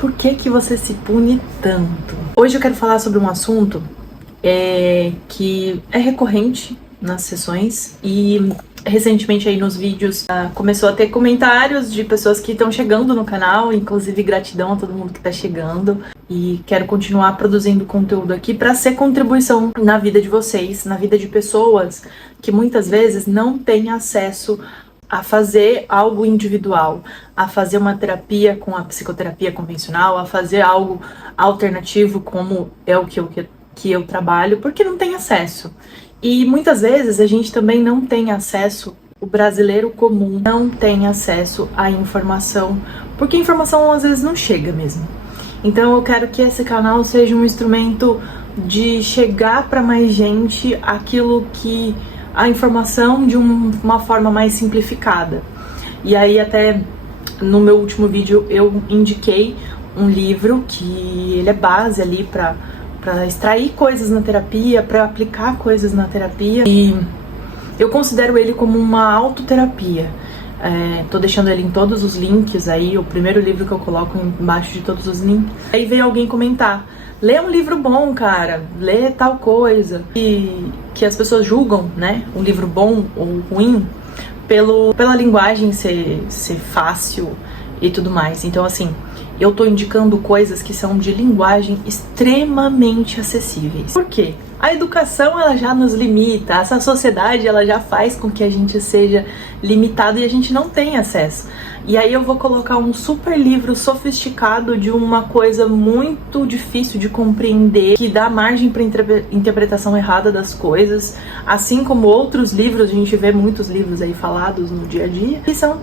Por que você se pune tanto? Hoje eu quero falar sobre um assunto que é recorrente nas sessões e recentemente aí nos vídeos começou a ter comentários de pessoas que estão chegando no canal, inclusive gratidão a todo mundo que tá chegando, e quero continuar produzindo conteúdo aqui para ser contribuição na vida de vocês, na vida de pessoas que muitas vezes não têm acesso a fazer algo individual, a fazer uma terapia com a psicoterapia convencional, a fazer algo alternativo como é o que eu trabalho, porque não tem acesso. E muitas vezes a gente também não tem acesso, o brasileiro comum não tem acesso à informação, porque a informação às vezes não chega mesmo. Então eu quero que esse canal seja um instrumento de chegar para mais gente aquilo que a informação de uma forma mais simplificada. E aí até no meu último vídeo eu indiquei um livro que ele é base ali para extrair coisas na terapia, para aplicar coisas na terapia, e eu considero ele como uma autoterapia. Tô deixando ele em todos os links aí, o primeiro livro que eu coloco embaixo de todos os links. Aí veio alguém comentar: lê um livro bom, cara, lê tal coisa. E que as pessoas julgam, né, um livro bom ou ruim pela linguagem ser fácil e tudo mais. Então, assim, eu tô indicando coisas que são de linguagem extremamente acessíveis. Por quê? A educação, ela já nos limita, essa sociedade, ela já faz com que a gente seja limitado e a gente não tem acesso. E aí eu vou colocar um super livro sofisticado de uma coisa muito difícil de compreender, que dá margem para interpretação errada das coisas, assim como outros livros, a gente vê muitos livros aí falados no dia a dia, que são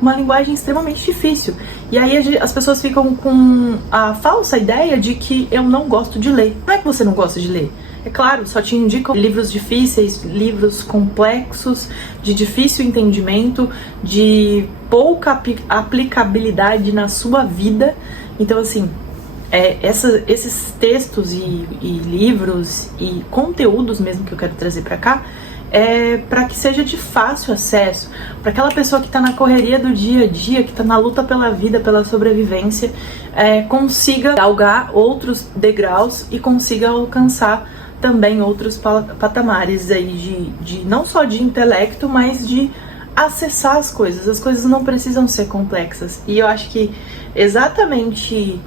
uma linguagem extremamente difícil. E aí as pessoas ficam com a falsa ideia de que eu não gosto de ler. Não é que você não gosta de ler. É claro, só te indicam livros difíceis, livros complexos, de difícil entendimento, de pouca aplicabilidade na sua vida. Então, assim, esses textos e livros e conteúdos mesmo que eu quero trazer pra cá, para que seja de fácil acesso, para aquela pessoa que está na correria do dia a dia, que está na luta pela vida, pela sobrevivência, consiga galgar outros degraus e consiga alcançar também outros patamares aí de não só de intelecto, mas de acessar as coisas. As coisas não precisam ser complexas. E eu acho que exatamente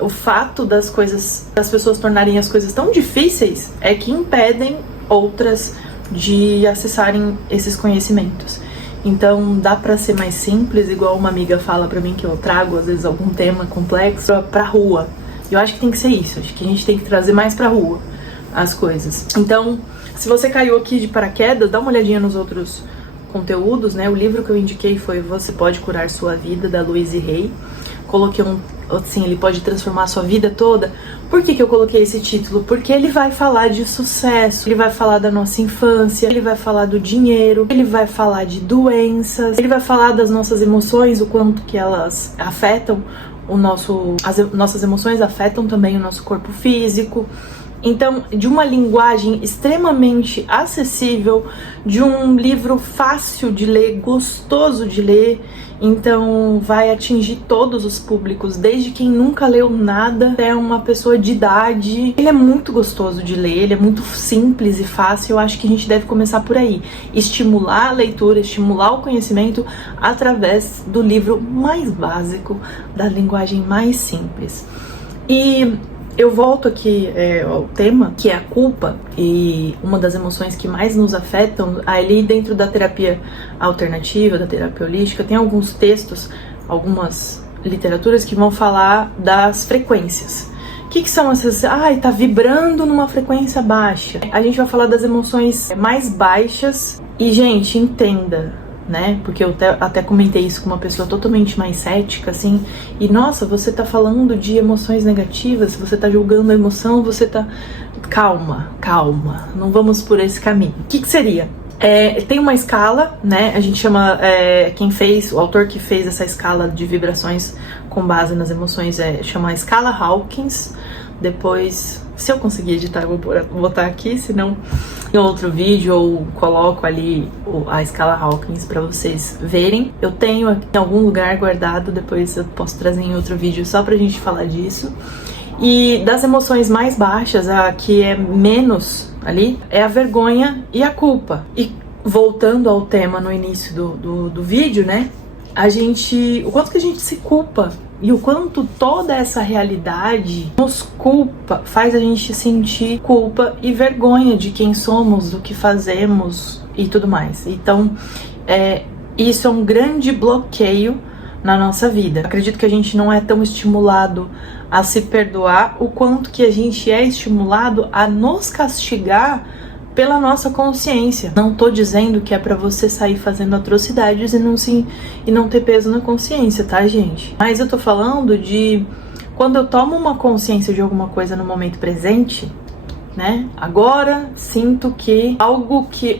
o fato das pessoas tornarem as coisas tão difíceis é que impedem outras de acessarem esses conhecimentos. Então dá pra ser mais simples, igual uma amiga fala pra mim, que eu trago às vezes algum tema complexo pra rua. Eu acho que tem que ser isso, acho que a gente tem que trazer mais pra rua as coisas. Então, se você caiu aqui de paraquedas, dá uma olhadinha nos outros conteúdos, né? O livro que eu indiquei foi Você Pode Curar Sua Vida, da Louise Hay. Coloquei assim, ele pode transformar a sua vida toda. Por que eu coloquei esse título? Porque ele vai falar de sucesso, ele vai falar da nossa infância, ele vai falar do dinheiro, ele vai falar de doenças, ele vai falar das nossas emoções, o quanto que elas afetam as nossas emoções afetam também o nosso corpo físico. Então, de uma linguagem extremamente acessível, de um livro fácil de ler, gostoso de ler. Então vai atingir todos os públicos, desde quem nunca leu nada até uma pessoa de idade. Ele é muito gostoso de ler, ele é muito simples e fácil. Eu acho que a gente deve começar por aí, estimular a leitura, estimular o conhecimento através do livro mais básico, da linguagem mais simples. E eu volto aqui ao tema, que é a culpa, e uma das emoções que mais nos afetam. Ali dentro da terapia alternativa, da terapia holística, tem alguns textos, algumas literaturas que vão falar das frequências. O que são essas? Tá vibrando numa frequência baixa. A gente vai falar das emoções mais baixas. E, gente, entenda, né? Porque eu até comentei isso com uma pessoa totalmente mais cética, assim. E, nossa, você tá falando de emoções negativas, você tá julgando a emoção, você tá... Calma, não vamos por esse caminho. O que seria? Tem uma escala, né? A gente chama... o autor que fez essa escala de vibrações com base nas emoções chama a escala Hawkins. Depois Se eu conseguir editar, eu vou botar aqui, senão em outro vídeo ou coloco ali a escala Hawkins para vocês verem. Eu tenho aqui em algum lugar guardado, depois eu posso trazer em outro vídeo só pra gente falar disso. E das emoções mais baixas, a que é menos ali, é a vergonha e a culpa. E voltando ao tema no início do vídeo, né? O quanto que a gente se culpa e o quanto toda essa realidade nos culpa, faz a gente sentir culpa e vergonha de quem somos, do que fazemos e tudo mais. Então, isso é um grande bloqueio na nossa vida. Acredito que a gente não é tão estimulado a se perdoar o quanto que a gente é estimulado a nos castigar pela nossa consciência. Não tô dizendo que é pra você sair fazendo atrocidades e não ter peso na consciência, tá, gente? Mas eu tô falando de quando eu tomo uma consciência de alguma coisa no momento presente, né? Agora sinto que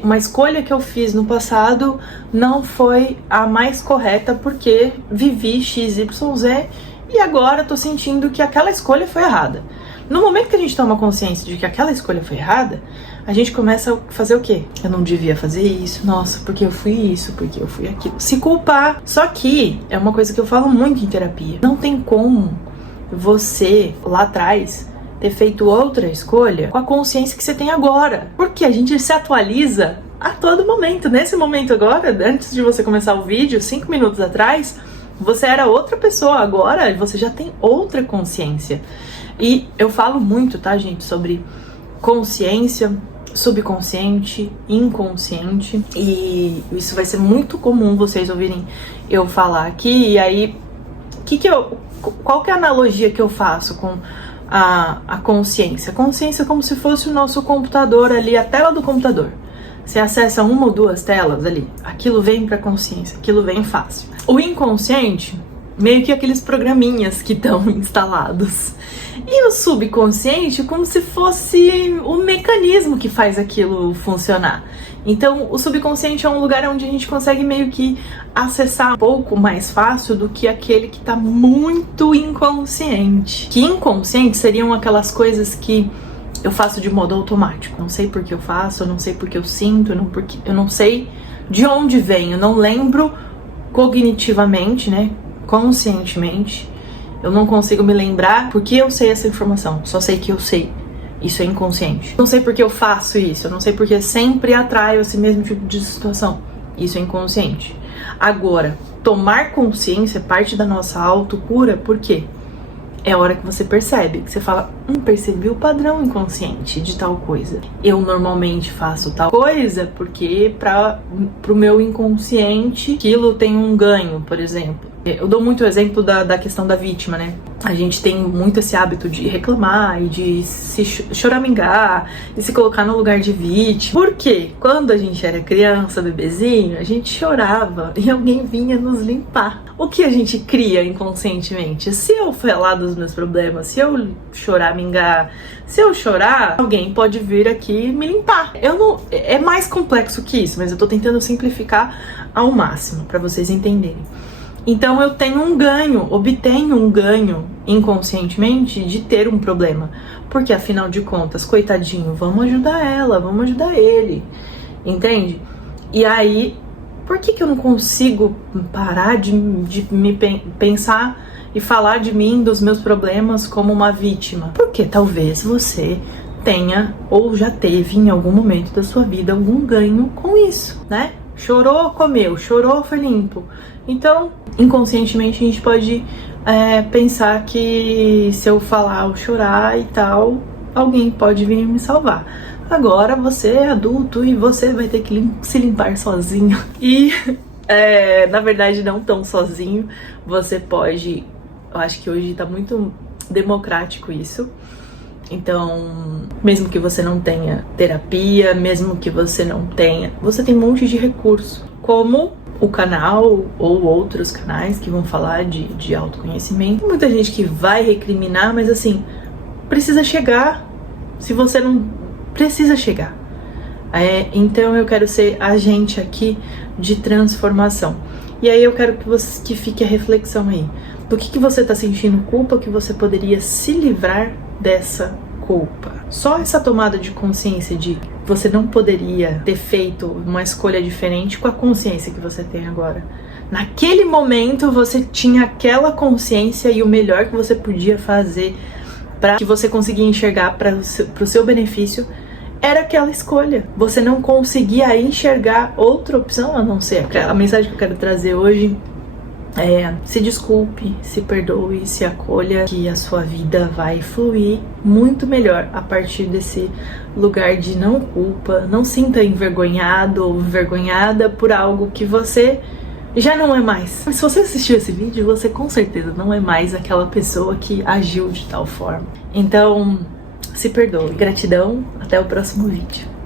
uma escolha que eu fiz no passado não foi a mais correta porque vivi XYZ e agora tô sentindo que aquela escolha foi errada. No momento que a gente toma consciência de que aquela escolha foi errada, a gente começa a fazer o quê? Eu não devia fazer isso, nossa, porque eu fui isso, porque eu fui aquilo. Se culpar. Só que é uma coisa que eu falo muito em terapia. Não tem como você, lá atrás, ter feito outra escolha com a consciência que você tem agora. Porque a gente se atualiza a todo momento. Nesse momento agora, antes de você começar o vídeo, 5 minutos atrás, você era outra pessoa. Agora você já tem outra consciência. E eu falo muito, tá, gente, sobre consciência, subconsciente, inconsciente, e isso vai ser muito comum vocês ouvirem eu falar aqui. E aí, qual que é a analogia que eu faço com a consciência? Consciência é como se fosse o nosso computador ali, a tela do computador. Você acessa uma ou duas telas ali, aquilo vem pra consciência, aquilo vem fácil. O inconsciente, meio que aqueles programinhas que estão instalados. E o subconsciente como se fosse o mecanismo que faz aquilo funcionar. Então, o subconsciente é um lugar onde a gente consegue meio que acessar um pouco mais fácil do que aquele que tá muito inconsciente. Que inconsciente seriam aquelas coisas que eu faço de modo automático. Não sei por que eu faço, eu não sei por que eu sinto, eu não sei de onde vem, eu não lembro cognitivamente, né, conscientemente. Eu não consigo me lembrar porque eu sei essa informação, só sei que eu sei. Isso é inconsciente. Não sei porque eu faço isso, eu não sei porque sempre atraio esse mesmo tipo de situação. Isso é inconsciente. Agora, tomar consciência é parte da nossa autocura, por quê? É a hora que você percebe, que você fala, percebi o padrão inconsciente de tal coisa. Eu normalmente faço tal coisa porque pro meu inconsciente aquilo tem um ganho, por exemplo. Eu dou muito exemplo da questão da vítima, né? A gente tem muito esse hábito de reclamar e de se choramingar e se colocar no lugar de vítima. Porque quando a gente era criança, bebezinho, a gente chorava e alguém vinha nos limpar. O que a gente cria inconscientemente? Se eu falar dos meus problemas, se eu choramingar, se eu chorar, alguém pode vir aqui me limpar. É mais complexo que isso, mas eu tô tentando simplificar ao máximo para vocês entenderem. Então eu obtenho um ganho inconscientemente de ter um problema. Porque afinal de contas, coitadinho, vamos ajudar ela, vamos ajudar ele. Entende? E aí, por que eu não consigo parar de me pensar e falar de mim, dos meus problemas, como uma vítima? Porque talvez você tenha ou já teve em algum momento da sua vida algum ganho com isso, né? Chorou, comeu, chorou, foi limpo. Então, inconscientemente a gente pode pensar que se eu falar ou chorar e tal, alguém pode vir me salvar. Agora você é adulto e você vai ter que se limpar sozinho. E, na verdade, não tão sozinho. Você pode... Eu acho que hoje tá muito democrático isso. Então, mesmo que você não tenha terapia, mesmo que você não tenha... Você tem um monte de recurso. Como o canal ou outros canais que vão falar de autoconhecimento. Tem muita gente que vai recriminar, mas assim, precisa chegar. Se você não... Precisa chegar. Então eu quero ser agente aqui de transformação. E aí eu quero que fique a reflexão aí. Do que você tá sentindo culpa, que você poderia se livrar dessa culpa. Só essa tomada de consciência de você não poderia ter feito uma escolha diferente com a consciência que você tem agora. Naquele momento você tinha aquela consciência e o melhor que você podia fazer para que você conseguia enxergar para o seu benefício era aquela escolha. Você não conseguia enxergar outra opção a não ser aquela. A mensagem que eu quero trazer hoje é: se desculpe, se perdoe, se acolha, que a sua vida vai fluir muito melhor a partir desse lugar de não culpa. Não sinta envergonhado ou envergonhada por algo que você já não é mais. Mas se você assistiu esse vídeo, você com certeza não é mais aquela pessoa que agiu de tal forma. Então, se perdoe. Gratidão, até o próximo vídeo.